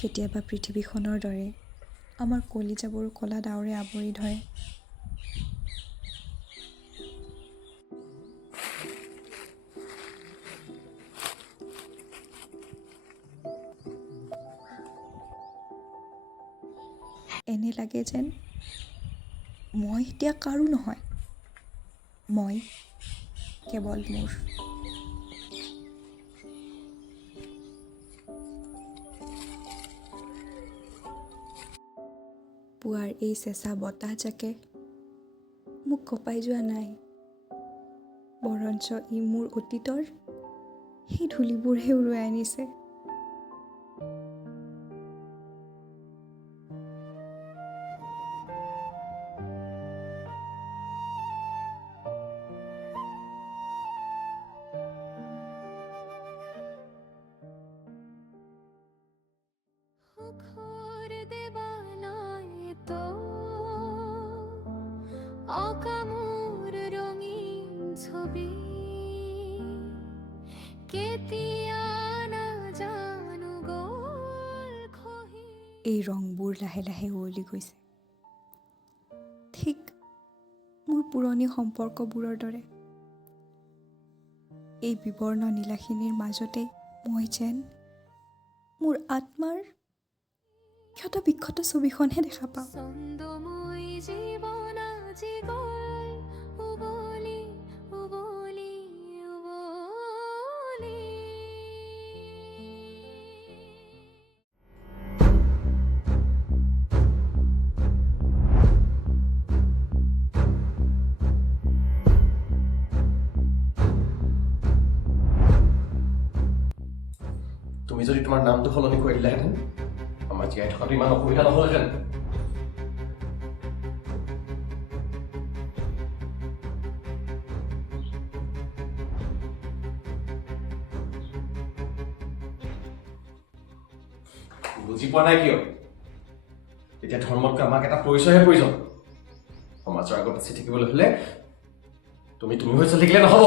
কেতিয়াবা পৃথিৱীখনৰ দৰে আমাৰ কলিজাবোৰ ক'লা ডাৱৰে আৱৰি ধৰে। এনে লাগে যেন মই এতিয়া কাৰো নহয়, মই কেৱল মোৰ। পুৱাৰ এই চেঁচা বতাহজাকে মোক কঁপাই যোৱা নাই, বৰঞ্চ ই মোৰ অতীতৰ সেই ধূলিবোৰহে উৰুৱাই আনিছে। অকামূৰ ৰঙীন ছবি কেতিয়া নাজানো গ'ল খহি। এই ৰংবোৰ লাহে লাহে উৱলি গৈছে, ঠিক মোৰ পুৰণি সম্পৰ্কবোৰৰ দৰে। এই বিবৰ্ণ নীলাখিনিৰ মাজতে মই যেন মোৰ আত্মাৰ ক্ষত বিক্ষত ছবিখনহে দেখা পাওঁ। ছন্দময় জীৱন আজি গ'ল উবলি উবলি উবলি। তুমি যদি তোমাৰ নামটো সলনি কৰি দিলাহেঁতেন, আমাৰ জীয়াই থকাটো ইমান অসুবিধা নহ'লহেঁতেন। বুজি পোৱা নাই কিয়? এতিয়া ধৰ্মতকৈ আমাক এটা পৰিচয়হে প্ৰয়োজন। সমাজৰ আগত বাচি থাকিবলৈ হ'লে তুমি হৈ চলি থাকিলে নহ'ব।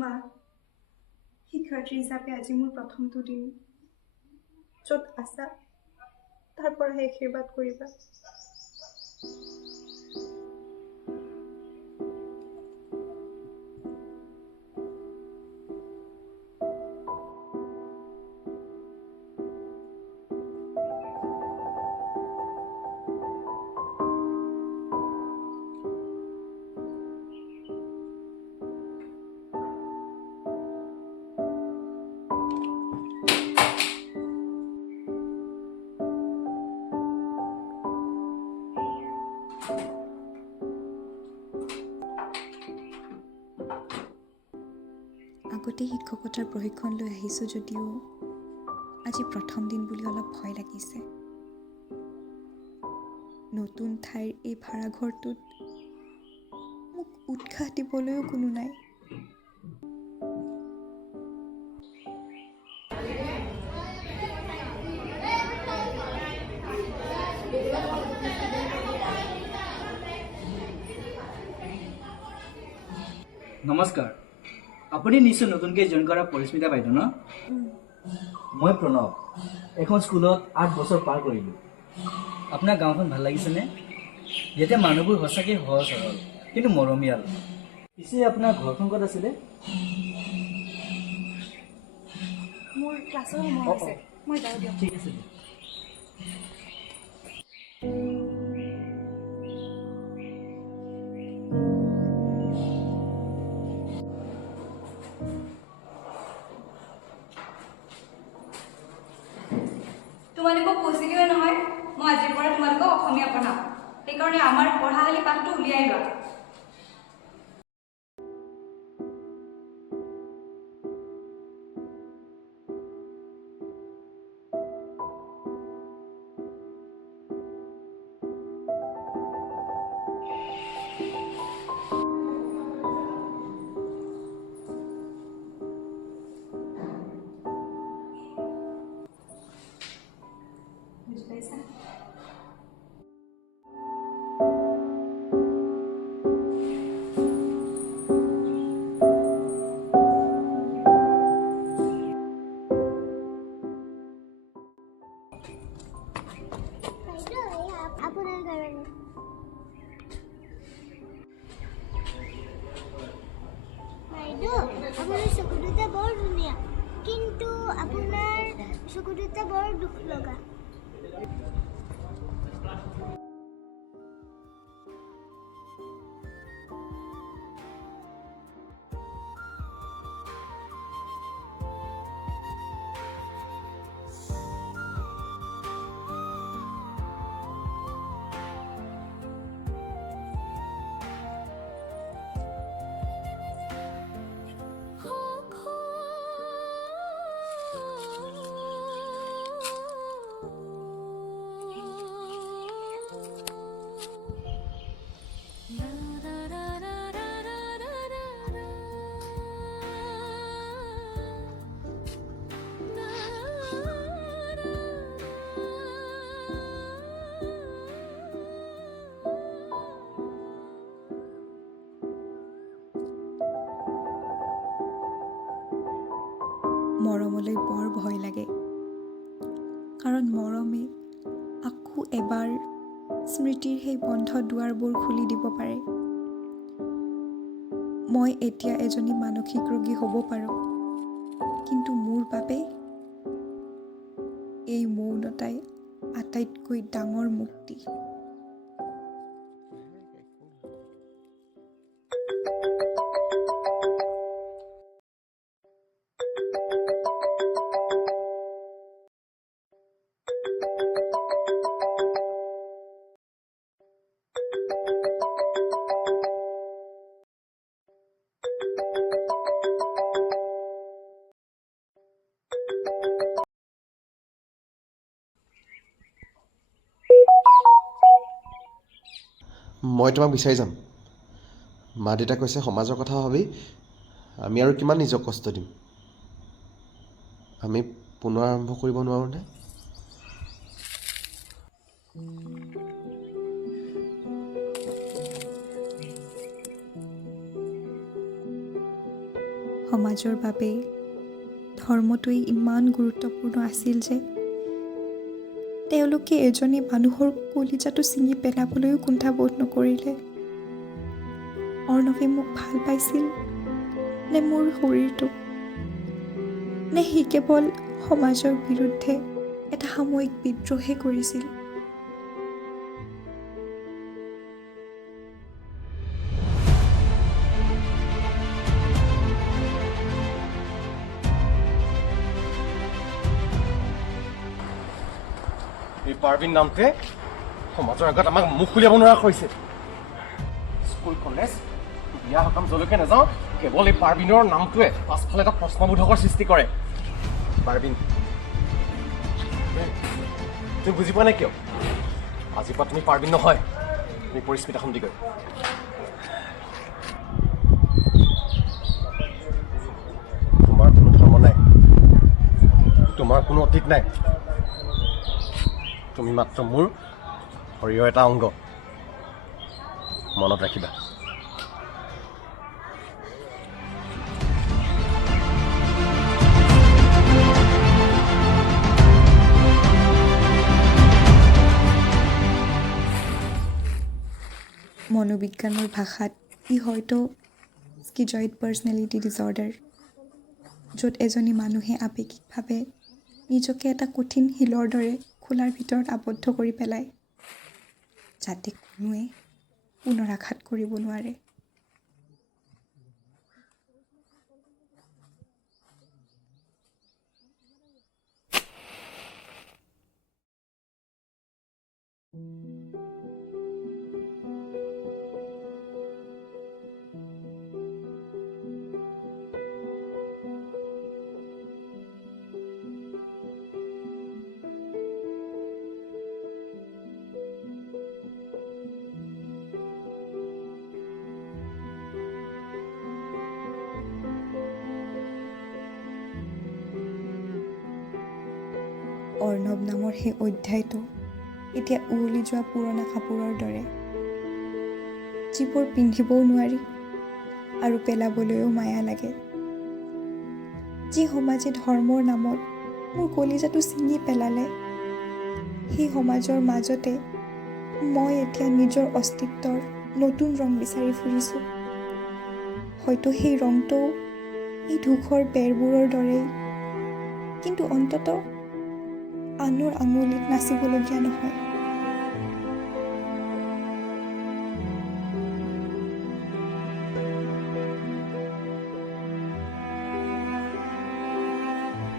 মা, শিক্ষাৰ্থী হিচাপে আজি মোৰ প্ৰথমটো দিন। য'ত আছা তাৰ পৰাহে আশীৰ্বাদ কৰিবা। আগতে শিক্ষকতাৰ প্ৰশিক্ষণ লৈ আহিছোঁ যদিও আজি প্ৰথম দিন বুলি অলপ ভয় লাগিছে। নতুন ঠাইৰ এই ভাড়াঘৰটোত মোক উৎসাহ দিবলৈও কোনো নাই। নমস্কাৰ, আপুনি নিশ্চয় নতুনকৈ জইন কৰা পৰিস্মিতা বাইদেউ ন? মই প্ৰণৱ এখন স্কুলত 8 বছৰ পাৰ কৰিলোঁ। আপোনাৰ গাঁওখন ভাল লাগিছেনে? ইয়াতে মানুহবোৰ সঁচাকৈ সহজ সৰল কিন্তু মৰমীয়াল। পিছে আপোনাৰ ঘৰখন ক'ত আছিলে? মোৰ ক্লাছৰ সময় হৈছে, মই যাওঁ দিয়ক। ঠিক আছে দিয়ক। তোমালোকক কৈছিলোৱে নহয় মই আজিৰ পৰা তোমালোকক অসমীয়া পঢ়াম। সেইকাৰণে আমাৰ পঢ়াশালী পাঠটো উলিয়াই লোৱা। বুজি পাইছা? আপোনাৰ কাৰণে বাইদেউ আপোনাৰ চকু দুটা বৰ ধুনীয়া, কিন্তু আপোনাৰ চকু দুটা বৰ দুখ লগা। মৰমলৈ বৰ ভয় লাগে, কাৰণ মৰমে আকৌ এবাৰ স্মৃতিৰ সেই বন্ধ দুৱাৰবোৰ খুলি দিব পাৰে। মই এতিয়া এজনী মানসিক ৰোগী হ'ব পাৰোঁ, কিন্তু মোৰ বাবে এই মৌনতাই আটাইতকৈ ডাঙৰ মুক্তি। মই তোমাক বিচাৰি যাম। মা দেউতা কৈছে সমাজৰ কথা ভাবি আমি আৰু কিমান নিজক কষ্ট দিম। আমি পুনৰ আৰম্ভ কৰিব নোৱাৰোঁনে? সমাজৰ বাবে ধৰ্মটোৱেই ইমান গুৰুত্বপূৰ্ণ আছিল যে তেওঁলোকে এজনী মানুহৰ কলিজাটো ছিঙি পেলাবলৈও কুণ্ঠাবোধ নকৰিলে। অৰ্ণৱে মোক ভাল পাইছিল নে মোৰ শৰীৰটোক, নে সি কেৱল সমাজৰ বিৰুদ্ধে এটা সাময়িক বিদ্ৰোহে কৰিছিল? এই পাৰ্বিন নামটোৱে সমাজৰ আগত আমাক মুখ উলিয়াব নোৱাৰা কৰিছে। স্কুল কলেজ বিয়া সকাম যলৈকে নাযাওঁ, কেৱল এই পাৰ্বিনৰ নামটোৱে পাছফালে এটা প্ৰশ্নবোধকৰ সৃষ্টি কৰে। পাৰ্বিন, তুমি বুজি পোৱা নাই কিয়? আজিৰ পৰা তুমি পাৰ্বিন নহয়, তুমি পৰিস্মিতা সন্দিকৈ। তোমাৰ কোনো ধৰ্ম নাই, তোমাৰ কোনো অতীত নাই, তুমি মাত্ৰ মোৰ শৰীৰৰ এটা অংগ। মনত ৰাখিবা। মনোবিজ্ঞানৰ ভাষাত ই হয়তো স্কিজইড পাৰ্চনেলিটি ডিছঅৰ্ডাৰ, য'ত এজনী মানুহে আৱেগিকভাৱে নিজকে এটা কঠিন শিলৰ দৰে খোলাৰ ভিতৰত আবদ্ধ কৰি পেলায়, যাতে কোনোৱে পুনৰ আঘাত কৰিব নোৱাৰে। অৰ্ণৱ নামৰ সেই অধ্যায়টো এতিয়া উৱলি যোৱা পুৰণা কাপোৰৰ দৰে, যিবোৰ পিন্ধিবও নোৱাৰি আৰু পেলাবলৈও মায়া লাগে। যি সমাজে ধৰ্মৰ নামত মোৰ কলিজাটো ছিঙি পেলালে, সেই সমাজৰ মাজতে মই এতিয়া নিজৰ অস্তিত্বৰ নতুন ৰং বিচাৰি ফুৰিছোঁ। হয়তো সেই ৰংটো এই ধূসৰ বেৰবোৰৰ দৰেই, কিন্তু অন্ততঃ আনৰ আঙুলিত নাচিবলগীয়া নহয়।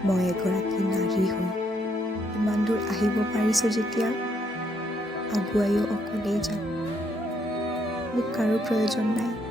মই এগৰাকী নাৰী হৈ ইমান দূৰ আহিব পাৰিছোঁ যেতিয়া, আগুৱাইও অকলেই যাম। মোক কাৰো প্ৰয়োজন নাই।